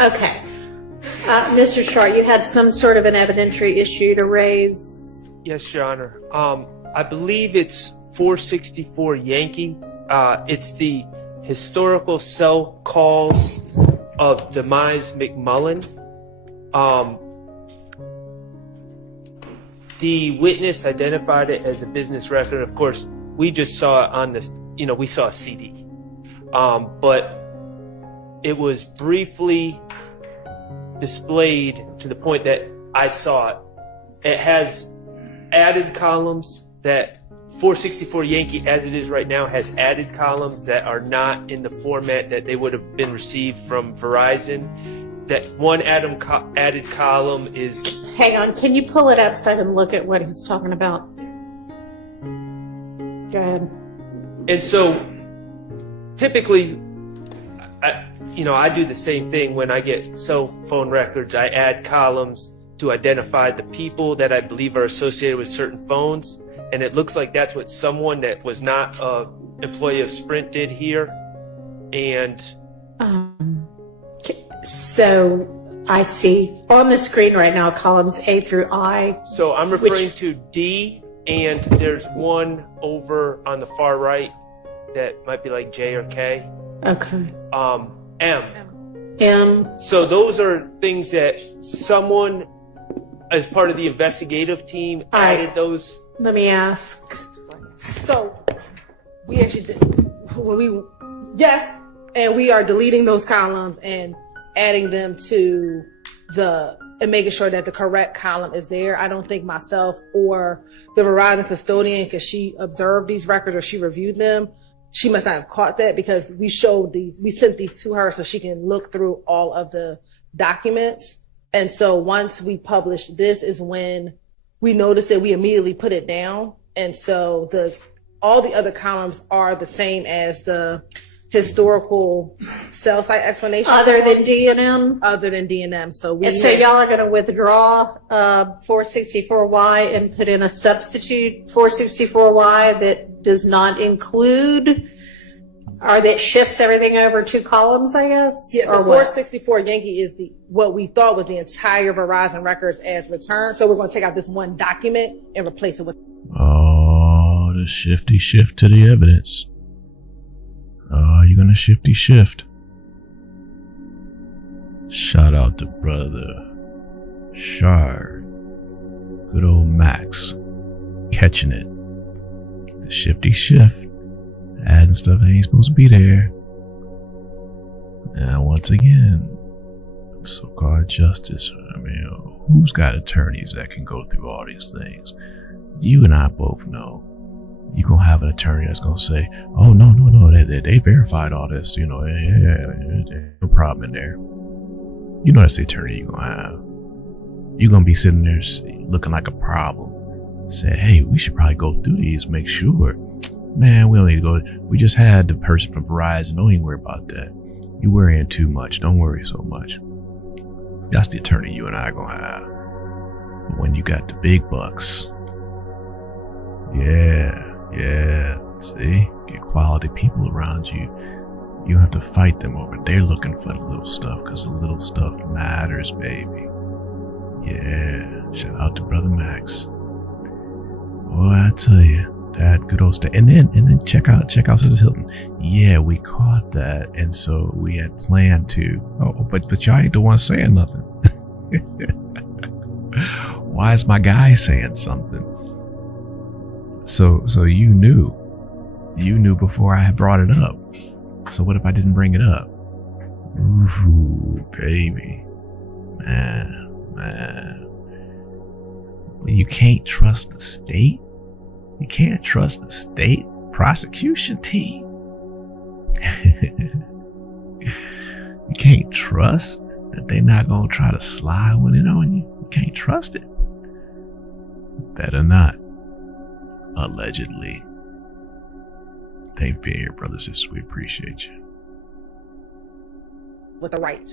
Okay. Mr. Schardt, you had some sort of an evidentiary issue to raise. Yes, Your Honor. I believe it's 464 Yankee. It's the historical cell calls of Demise McMullen. The witness identified it as a business record. Of course, we just saw it on this, we saw a CD. But it was briefly displayed to the point that I saw it. It has added columns that 464 Yankee, as it is right now, has added columns that are not in the format that they would have been received from Verizon. That one added column is... Hang on, can you pull it up so I can look at what he's talking about? Go ahead. And so, typically, I do the same thing when I get cell phone records. I add columns to identify the people that I believe are associated with certain phones. And it looks like that's what someone that was not an employee of Sprint did here. And... So I see on the screen right now columns A through I. So I'm referring to D, and there's one over on the far right that might be like J or K. Okay. M. So those are things that someone, as part of the investigative team, added those. Let me ask. So we actually did, and we are deleting those columns and adding them to and making sure that the correct column is there. I don't think myself or the Verizon custodian, because she observed these records or she reviewed them, she must not have caught that, because we sent these to her so she can look through all of the documents. And so once we published this is when we noticed that we immediately put it down. And so all the other columns are the same as the historical cell site explanation. Other than D&M? Other than D&M. So y'all are going to withdraw 464Y and put in a substitute 464Y that does not include, or that shifts everything over two columns, I guess? Yeah, so 464 Yankee is what we thought was the entire Verizon records as returned. So we're going to take out this one document and replace it with... Oh, the shifty shift to the evidence. Oh, you're gonna shifty shift. Shout out to brother Schardt. Good old Max. Catching it. The shifty shift. Adding stuff that ain't supposed to be there. Now once again, so-called justice. I mean, who's got attorneys that can go through all these things? You and I both know. You're going to have an attorney that's going to say, oh, no, they verified all this, no problem in there. You know that's the attorney you're going to have. You're going to be sitting there looking like a problem. Say, hey, we should probably go through these, make sure. Man, we don't need to go. We just had the person from Verizon. Don't even worry about that. You're worrying too much. Don't worry so much. That's the attorney you and I are going to have. But when you got the big bucks, yeah, see? Get quality people around you. You don't have to fight them over. They're looking for the little stuff, because the little stuff matters, baby. Yeah, shout out to Brother Max. Boy, I tell you, that good old stuff. And then check out Sister Hilton. Yeah, we caught that, and so we had planned to. Oh, but y'all ain't the one saying nothing. Why is my guy saying something? So you knew before I had brought it up. So what if I didn't bring it up? Ooh, baby. Man. Well, you can't trust the state. You can't trust the state prosecution team. You can't trust that they're not going to try to slide one in on you. You can't trust it. Better not. Allegedly. Thanks for being here, brothers and sisters. We appreciate you. With the right.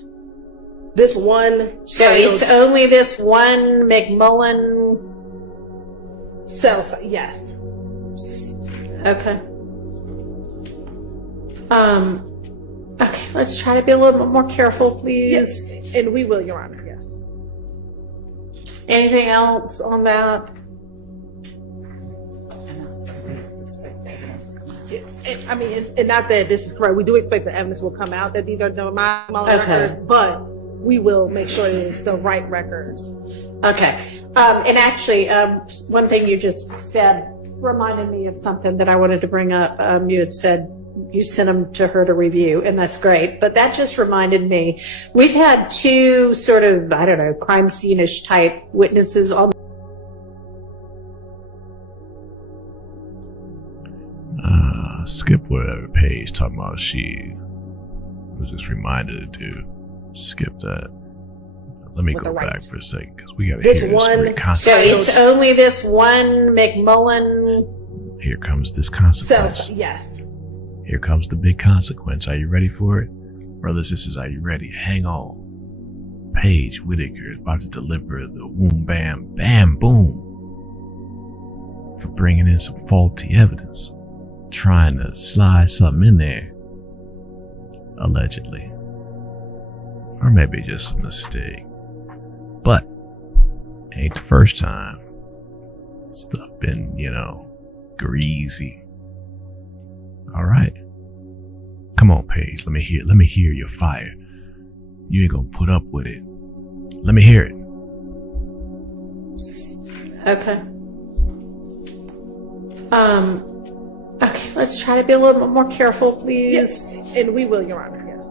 This one. So it's only this one McMullen cell site. Yes. Okay. Okay, let's try to be a little bit more careful, please. Yes, and we will, Your Honor. Yes. Anything else on that? I mean, and not that this is correct. We do expect the evidence will come out that these are the records, but we will make sure it is the right records. Okay. And actually, one thing you just said reminded me of something that I wanted to bring up. You had said you sent them to her to review, and that's great. But that just reminded me, we've had two sort of, I don't know, crime scene-ish type witnesses on. Skip whatever page talking about she was just reminded to skip that. Let me go back for a second because we got to hear this great So consequence. it's only this one McMullen. Here comes this consequence. So, yes. Here comes the big consequence. Are you ready for it? Brothers, sisters, are you ready? Hang on. Paige Whitaker is about to deliver the boom, bam, bam, boom for bringing in some faulty evidence. Trying to slide something in there. Allegedly. Or maybe just a mistake. But ain't the first time. Stuff been, greasy. Alright. Come on, Paige. Let me hear your fire. You ain't gonna put up with it. Let me hear it. Okay. Okay, let's try to be a little bit more careful, please. Yes, and we will, Your Honor. Yes.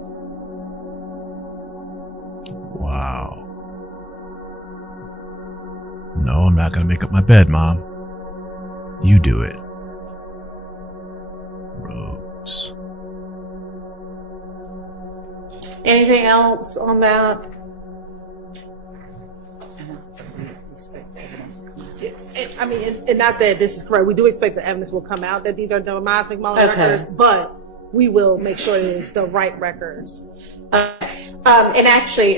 Wow. No, I'm not gonna make up my bed, Mom. You do it. Rhodes. Anything else on that? I mean, and not that this is correct. We do expect the evidence will come out that these are the McMullen records, but we will make sure it is the right records. And actually,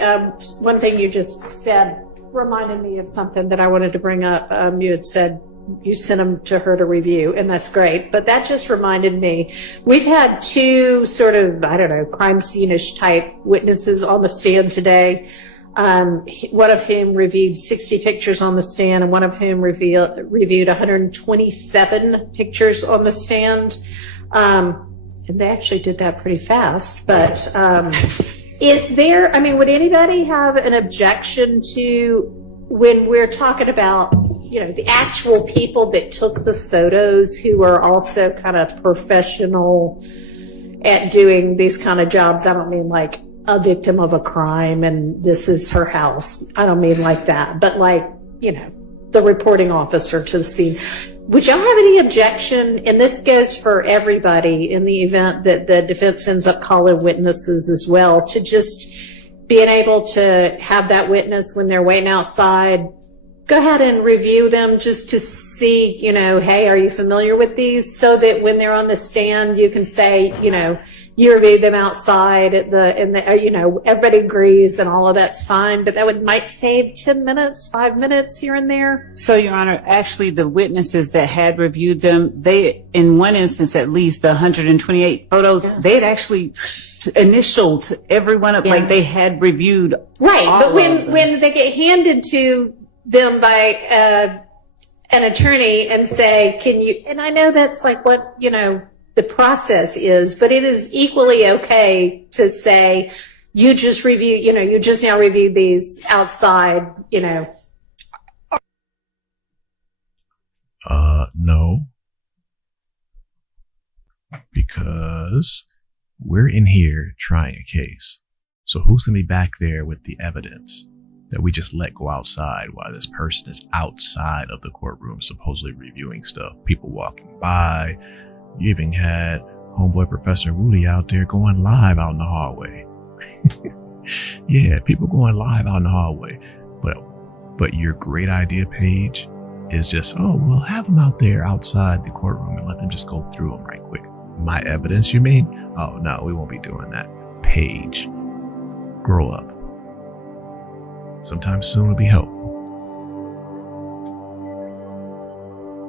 one thing you just said reminded me of something that I wanted to bring up. You had said you sent them to her to review, and that's great. But that just reminded me, we've had two sort of, I don't know, crime scene-ish type witnesses on the stand today. One of whom reviewed 60 pictures on the stand, and one of whom reviewed 127 pictures on the stand. And they actually did that pretty fast. But would anybody have an objection to, when we're talking about, the actual people that took the photos, who are also kind of professional at doing these kind of jobs? I don't mean like a victim of a crime and this is her house. I don't mean like that, but like, the reporting officer to the scene. Would y'all have any objection, and this goes for everybody in the event that the defense ends up calling witnesses as well, to just being able to have that witness when they're waiting outside, go ahead and review them just to see, hey, are you familiar with these? So that when they're on the stand, you can say, you reviewed them outside everybody agrees and all of that's fine, but that might save 10 minutes, 5 minutes here and there. So, Your Honor, actually the witnesses that had reviewed them, they, in one instance at least, the 128 photos, they had actually initialed every one of, like they had reviewed. Right, but when when they get handed to them by an attorney and say, can you, and I know that's like what, the process is, but it is equally okay to say, you just review, you just now reviewed these outside, No. Because we're in here trying a case. So who's gonna be back there with the evidence that we just let go outside while this person is outside of the courtroom supposedly reviewing stuff? People walking by. You even had homeboy Professor Woolley out there going live out in the hallway. Yeah, people going live out in the hallway. But your great idea, Paige, is just, we'll have them out there outside the courtroom and let them just go through them right quick. My evidence, you mean? Oh, no, we won't be doing that. Paige, grow up. Sometime soon will be helpful.